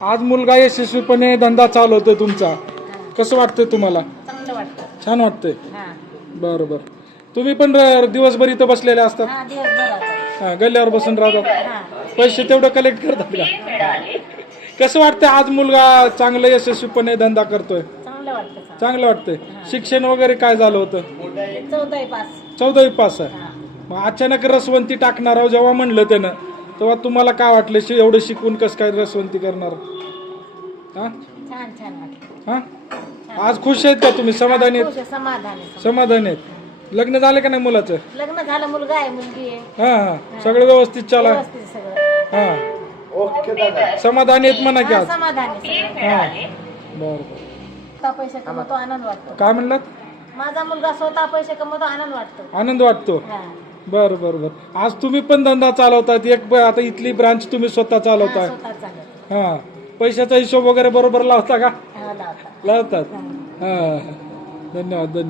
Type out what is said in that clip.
आज मुलगा यशस्वीपणे धंदा चालवतोय तुमचा, कसं वाटतंय तुम्हाला? चांगलं वाटतं. छान वाटतंय. हा बरं बरं. तुम्ही पण दिवसभर इथं बसलेले असतात? हा दिवसभरात. हा, गल्ल्यावर बसून राहतात. हा पैसे तेवढं कलेक्ट करतात का? कसं वाटतंय आज मुलगा चांगलं यशस्वीपणे धंदा करतोय? चांगलं वाटतं. चांगलं वाटतंय. शिक्षण वगैरे काय झालं होतं? 14वी पास. 14वी पास आहे. हा मग अचानक रसवंती टाकणार आहो जेव्हा म्हणलं त्यानं, तेव्हा तुम्हाला काय वाटलं एवढं शिकून कसं काय रसवंती करणार? हा छान छान वाटतं. हा आज खुश आहेत का तुम्ही? समाधानी आहेत? खुश आहे, समाधानी आहे. समाधानी आहेत. लग्न झालं का नाही मुलाचं? लग्न झालं, मुलगा आहे, मुलगी आहे. हा हा, सगळं व्यवस्थित चालू आहे. व्यवस्थित सगळं. हा समाधानी आहेत म्हणा की हा, आज. समाधानी सगळं. हा बरं. स्वतः पैसे कमवतो, आनंद वाटतो. काय म्हणलात? माझा मुलगा स्वतः पैसे कमवतो, आनंद वाटतो. आनंद वाटतो. हा बरं बरं बरं. आज तुम्ही पण धंदा चालवतात, आता इथली ब्रांच तुम्ही स्वतः हा, चालवताय. स्वतः चालत. हा पैशाचा हिशोब वगैरे बरोबर लावता का? हा, लावता. लावतात. हा. हा धन्यवाद धन्यवाद.